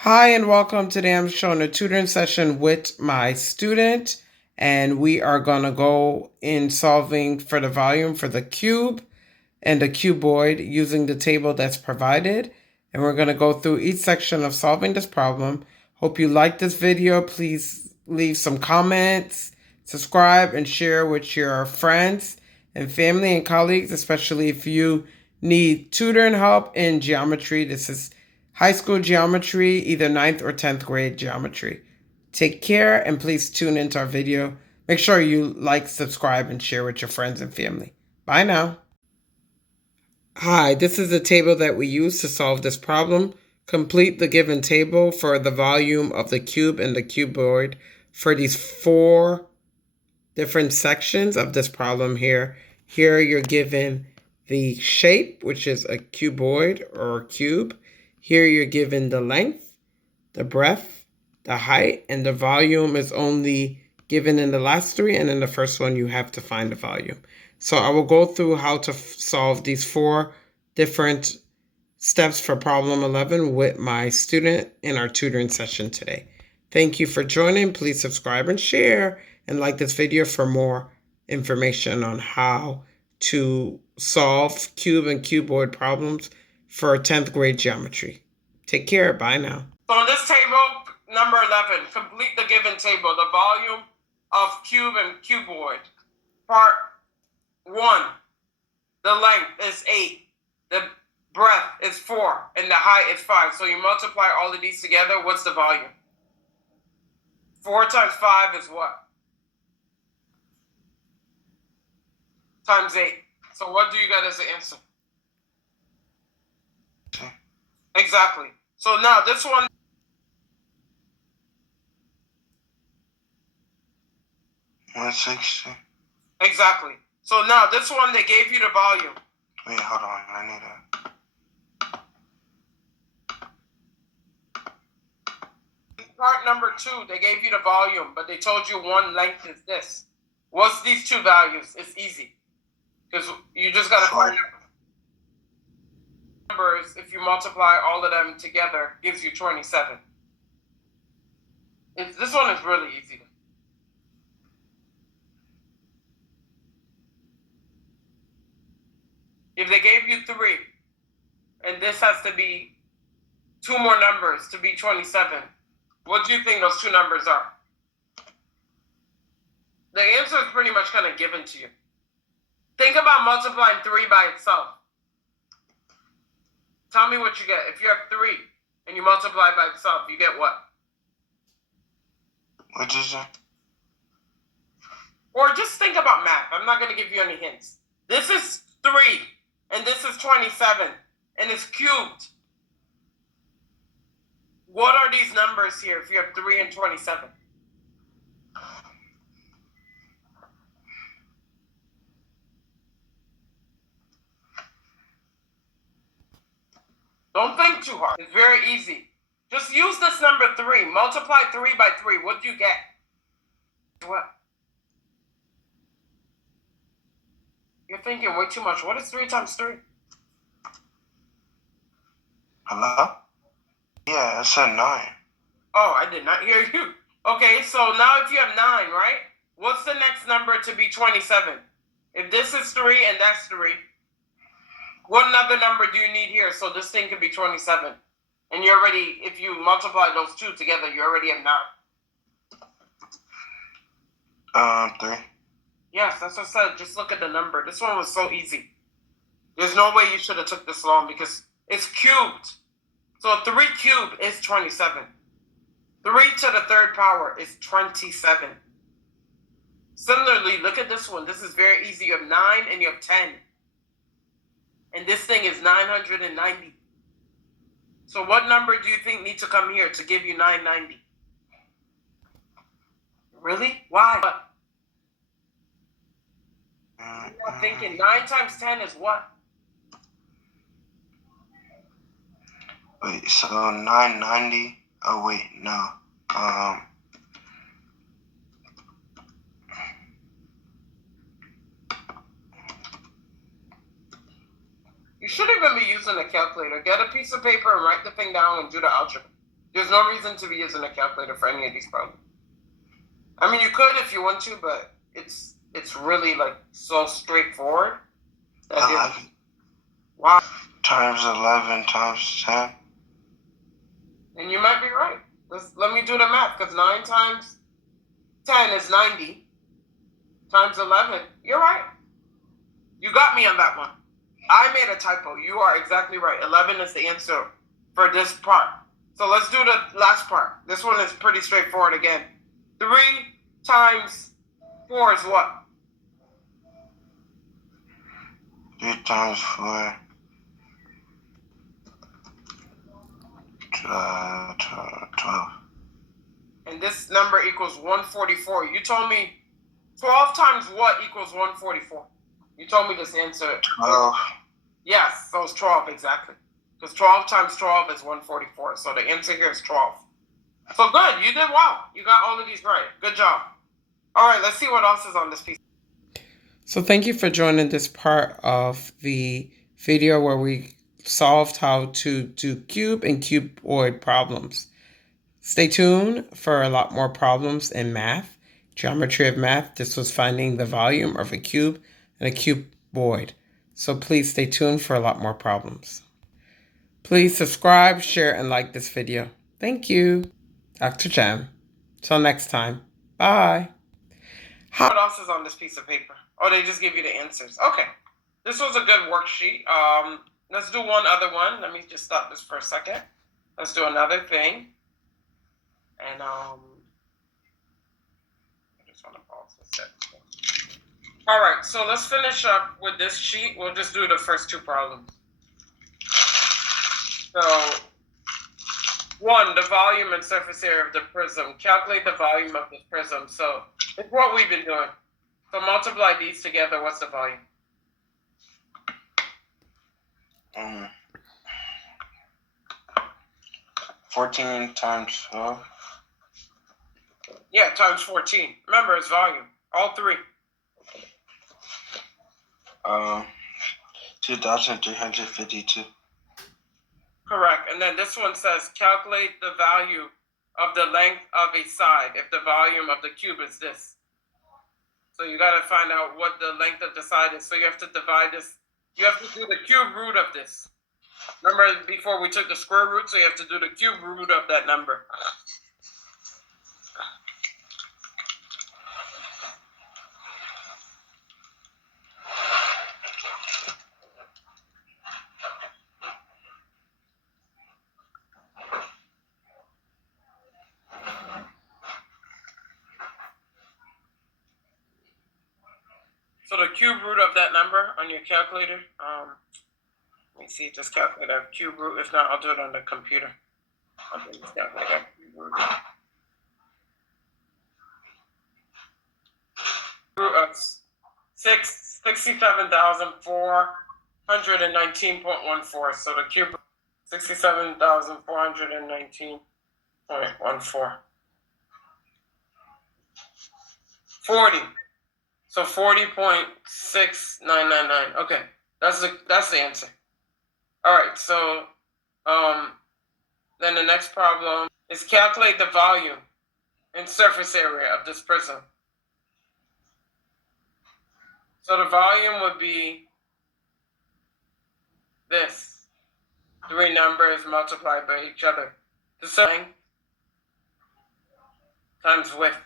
Hi and welcome. Today I'm showing a tutoring session with my student, and we are going to go in solving for the volume for the cube and the cuboid using the table that's provided. And we're going to go through each section of solving this problem. Hope you like this video. Please leave some comments, subscribe, and share with your friends and family and colleagues, especially if you need tutoring help in geometry. This is high school geometry, either 9th or 10th grade geometry. Take care and please tune into our video. Make sure you like, subscribe, and share with your friends and family. Bye now. Hi, this is the table that we use to solve this problem. Complete the given table for the volume of the cube and the cuboid for these four different sections of this problem here. Here you're given the shape, which is a cuboid or cube. Here you're given the length, the breadth, the height, and the volume is only given in the last three, and in the first one you have to find the volume. So I will go through how to solve these four different steps for problem 11 with my student in our tutoring session today. Thank you for joining. Please subscribe and share and like this video for more information on how to solve cube and cuboid problems for 10th grade geometry. Take care. Bye now. So in this table, number 11, complete the given table, the volume of cube and cuboid. Part 1, the length is 8, the breadth is 4, and the height is 5. So you multiply all of these together, what's the volume? 4 times 5 is what? Times 8. So what do you get as the answer? Exactly. So now this one. $160. Exactly. So now this one, they gave you the volume. Wait, hold on. I need a... Part number 2, they gave you the volume, but they told you one length is this. What's these two values? It's easy. Because you just got to find numbers. If you multiply all of them together, gives you 27. This one is really easy. If they gave you 3, and this has to be 2 more numbers to be 27, what do you think those 2 numbers are? The answer is pretty much kind of given to you. Think about multiplying 3 by itself. Tell me what you get. If you have 3 and you multiply by itself, you get what? What'd you say? Or just think about math. I'm not going to give you any hints. This is 3, and this is 27, and it's cubed. What are these numbers here if you have 3 and 27? Don't think too hard. It's very easy. Just use this number 3. Multiply 3 by 3. What do you get? What? You're thinking way too much. What is 3 times 3? Hello? Yeah, I said 9. Oh, I did not hear you. Okay, so now if you have 9, right? What's the next number to be 27? If this is 3 and that's 3, what another number do you need here so this thing could be 27? And you already, if you multiply those 2 together, you already have 9. 3. Yes, that's what I said. Just look at the number. This one was so easy. There's no way you should have took this long because it's cubed. So 3 cubed is 27. 3 to the 3rd power is 27. Similarly, look at this one. This is very easy. You have 9 and you have 10. And this thing is 990. So what number do you think needs to come here to give you 990? Really? Why? I'm thinking 9 times 10 is what? Wait, so 990? Oh, wait, no. You shouldn't even be using a calculator. Get a piece of paper and write the thing down and do the algebra. There's no reason to be using a calculator for any of these problems. I mean, you could if you want to, but it's really like so straightforward. That 11 wow. times 11 times 10. And you might be right. Let me do the math, because 9 times 10 is 90 times 11. You're right. You got me on that one. I made a typo. You are exactly right. 11 is the answer for this part. So let's do the last part. This one is pretty straightforward again. 3 times 4 is what? 3 times 4. 12. And this number equals 144. You told me 12 times what equals 144? You told me this answer. 12. Yes, so it's 12 exactly. Because 12 times 12 is 144. So the answer here is 12. So good. You did well. You got all of these right. Good job. All right, let's see what else is on this piece. So thank you for joining this part of the video where we solved how to do cube and cuboid problems. Stay tuned for a lot more problems in math, geometry of math. This was finding the volume of a cube and a cuboid. So please stay tuned for a lot more problems. Please subscribe, share, and like this video. Thank you. Dr. Jam. Till next time. Bye. What else is on this piece of paper? Oh, they just give you the answers. Okay. This was a good worksheet. Let's do one other one. Let me just stop this for a second. Let's do another thing. And I just want to pause this second. All right, so let's finish up with this sheet. We'll just do the first 2 problems. So 1, the volume and surface area of the prism. Calculate the volume of the prism. So it's what we've been doing. So multiply these together. What's the volume? 14 times 12. Yeah, times 14. Remember, it's volume. All 3. 2,352. Correct. And then this one says calculate the value of the length of a side if the volume of the cube is this. So you got to find out what the length of the side is. So you have to divide this. You have to do the cube root of this. Remember before we took the square root, so you have to do the cube root of that number. So the cube root of that number on your calculator, let me see, just calculate that cube root. If not, I'll do it on the computer. I'll just calculate that cube root. Root of 67,419.14. So the cube root 67,419.14. 40. So 40.6999. Okay, that's the answer. All right, so then the next problem is calculate the volume and surface area of this prism. So the volume would be this. 3 numbers multiplied by each other. The length times width.